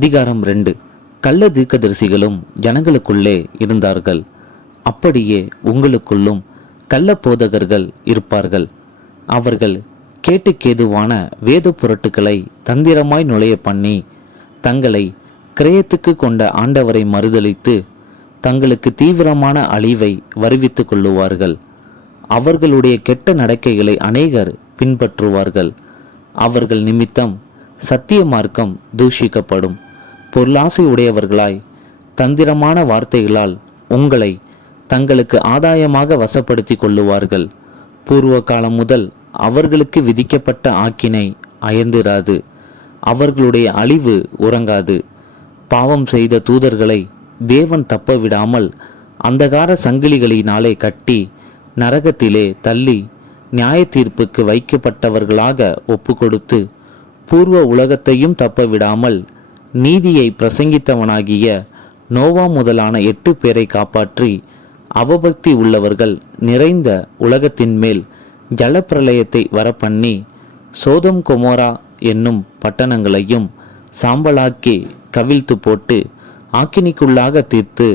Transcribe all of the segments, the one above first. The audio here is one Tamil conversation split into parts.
அதிகாரம் 2. கள்ள தீர்க்கதரிசிகளும் ஜனங்களுக்குள்ளே இருந்தார்கள். அப்படியே உங்களுக்குள்ளும் கள்ள போதகர்கள் இருப்பார்கள். அவர்கள் கேட்டுக்கேதுவான வேத புரட்டுக்களை தந்திரமாய் நுழைய பண்ணி தங்களை கிரயத்துக்கு கொண்ட ஆண்டவரை மறுதலித்து தங்களுக்கு தீவிரமான அழிவை வருவித்து கொள்ளுவார்கள். அவர்களுடைய கெட்ட நடக்கைகளை அநேகர் பின்பற்றுவார்கள். அவர்கள் நிமித்தம் சத்திய மார்க்கம் தூஷிக்கப்படும். பொருளாசை உடையவர்களாய் தந்திரமான வார்த்தைகளால் உங்களை தங்களுக்கு ஆதாயமாக வசப்படுத்தி கொள்ளுவார்கள். பூர்வ காலம் முதல் அவர்களுக்கு விதிக்கப்பட்ட ஆக்கினை அயர்ந்திராது. அவர்களுடைய அழிவு உறங்காது. பாவம் செய்த தூதர்களை தேவன் தப்ப விடாமல் அந்தகார சங்கிலிகளினாலே கட்டி நரகத்திலே தள்ளி நியாய தீர்ப்புக்கு வைக்கப்பட்டவர்களாக ஒப்பு கொடுத்து பூர்வ உலகத்தையும் தப்ப விடாமல் நீதியை பிரசங்கித்தவனாகிய நோவா முதலான 8 பேரை காப்பாற்றி அவபக்தி உள்ளவர்கள் நிறைந்த உலகத்தின் மேல் ஜலப்பிரளயத்தை வரப்பண்ணி சோதம் கொமோரா என்னும் பட்டணங்களையும் சாம்பலாக்கி கவிழ்த்து போட்டு ஆக்கினிக்குள்ளாக தீர்த்து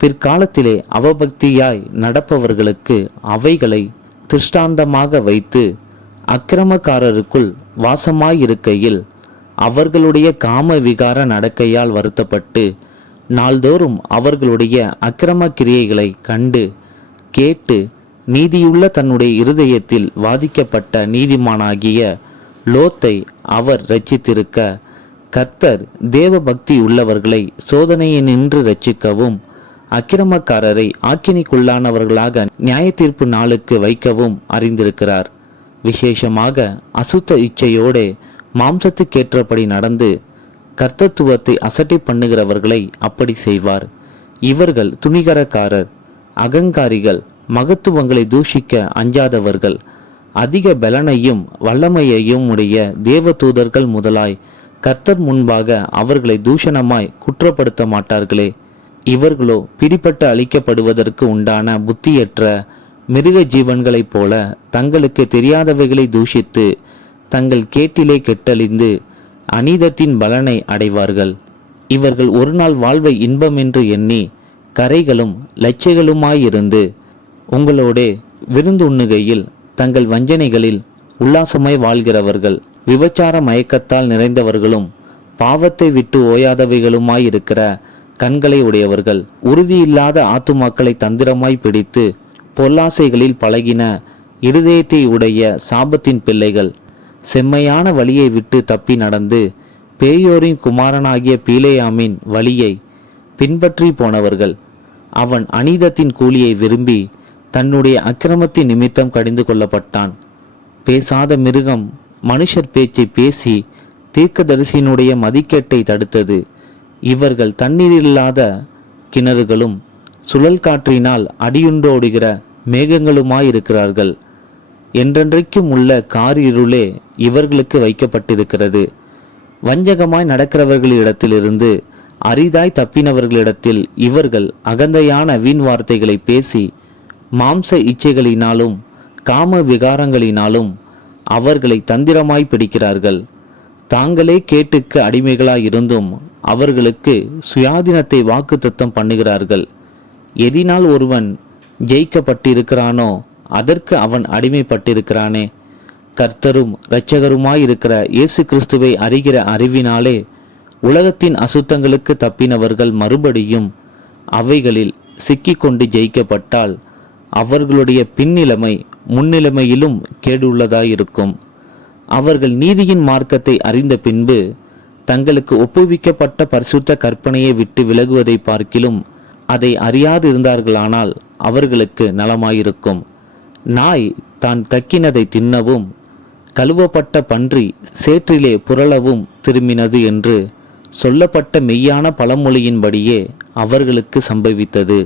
பிற்காலத்திலே அவபக்தியாய் நடப்பவர்களுக்கு அவைகளை திருஷ்டாந்தமாக வைத்து அக்கிரமக்காரருக்குள் வாசமாயிருக்கையில் அவர்களுடைய காம விகார நடக்கையால் வருத்தப்பட்டு நாள்தோறும் அவர்களுடைய அக்கிரம கிரியைகளை கண்டு கேட்டு நீதியுள்ள தன்னுடைய இருதயத்தில் வாதிக்கப்பட்ட நீதிமானாகிய லோத்தை அவர் இரட்சித்திருக்க கர்த்தர் தேவ பக்தி உள்ளவர்களை சோதனையினின்று இரட்சிக்கவும் அக்கிரமக்காரரை ஆக்கினிக்குள்ளானவர்களாக நியாய தீர்ப்பு நாளுக்கு வைக்கவும் அறிந்திருக்கிறார். விசேஷமாக அசுத்த இச்சையோடே மாம்சத்துக்கேற்றபடி நடந்து கர்த்தத்துவத்தை அசட்டை பண்ணுகிறவர்களை அப்படி செய்வார். இவர்கள் துணிகரக்காரர், அகங்காரிகள், மகத்துவங்களை தூஷிக்க அஞ்சாதவர்கள், அதிக பலனையும் வல்லமையையும் உடைய தேவதூதர்கள் முதலாய் கர்த்தர் முன்பாக அவர்களை தூஷணமாய் குற்றப்படுத்த மாட்டார்களே. இவர்களோ பிடிபட்டு அழிக்கப்படுவதற்கு உண்டான புத்தியற்ற மிருக ஜீவன்களைப் போல தங்களுக்கு தெரியாதவைகளை தூஷித்து தங்கள் கேட்டிலே கெட்டழிந்து அநீதத்தின் பலனை அடைவார்கள். இவர்கள் ஒரு நாள் வாழ்வை இன்பமென்று எண்ணி கரைகளும் லட்சைகளுமாயிருந்து உங்களோடே விருந்துண்ணுகையில் தங்கள் வஞ்சனைகளில் உல்லாசமாய் வாழ்கிறவர்கள், விபச்சார மயக்கத்தால் நிறைந்தவர்களும் பாவத்தை விட்டு ஓயாதவைகளுமாயிருக்கிற கண்களை உடையவர்கள், உறுதியில்லாத ஆத்துமாக்களை தந்திரமாய் பிடித்து பொல்லாசைகளில் பழகின இருதயத்தை உடைய சாபத்தின் பிள்ளைகள், செம்மையான வழியை விட்டு தப்பி நடந்து பேயோரின் குமாரனாகிய பீலேயாமின் வழியை பின்பற்றி போனவர்கள். அவன் அநீதத்தின் கூலியை விரும்பி தன்னுடைய அக்கிரமத்தின் நிமித்தம் கடிந்து கொள்ளப்பட்டான். பேசாத மிருகம் மனுஷர் பேச்சை பேசி தீர்க்கதரிசியினுடைய மதிக்கேட்டை தடுத்தது. இவர்கள் தண்ணீரில்லாத கிணறுகளும் சுழல் காற்றினால் அடியுண்டோடுகிற மேகங்களுமாயிருக்கிறார்கள். என்றென்றைக்கும் உள்ள காரிருளே இவர்களுக்கு வைக்கப்பட்டிருக்கிறது. வஞ்சகமாய் நடக்கிறவர்களிடத்திலிருந்து அரிதாய் தப்பினவர்களிடத்தில் இவர்கள் அகந்தையான வீண் வார்த்தைகளை பேசி மாம்ச இச்சைகளினாலும் காம விகாரங்களினாலும் அவர்களை தந்திரமாய் பிடிக்கிறார்கள். தாங்களே கேட்டுக்கு அடிமைகளாயிருந்தும் அவர்களுக்கு சுயாதீனத்தை வாக்குத்தத்தம் பண்ணுகிறார்கள். எதினால் ஒருவன் ஜெயிக்கப்பட்டிருக்கிறானோ அதற்கு அவன் அடிமைப்பட்டிருக்கிறானே. கர்த்தரும் இரட்சகருமாயிருக்கிற இயேசு கிறிஸ்துவை அறிகிற அறிவினாலே உலகத்தின் அசுத்தங்களுக்கு தப்பினவர்கள் மறுபடியும் அவைகளில் சிக்கிக்கொண்டு ஜெயிக்கப்பட்டால் அவர்களுடைய பின்னிலைமை முன்னிலைமையிலும் கேடுள்ளதாயிருக்கும். அவர்கள் நீதியின் மார்க்கத்தை அறிந்த பின்பு தங்களுக்கு ஒப்புவிக்கப்பட்ட பரிசுத்த கற்பனையை விட்டு விலகுவதை பார்க்கிலும் அதை அறியாது இருந்தார்களானால் அவர்களுக்கு நலமாயிருக்கும். நாய் தான் கக்கினதை தின்னவும் கழுவப்பட்ட பன்றி சேற்றிலே புரளவும் திரும்பினது என்று சொல்லப்பட்ட மெய்யான பழமொழியின்படியே அவர்களுக்கு சம்பவித்தது.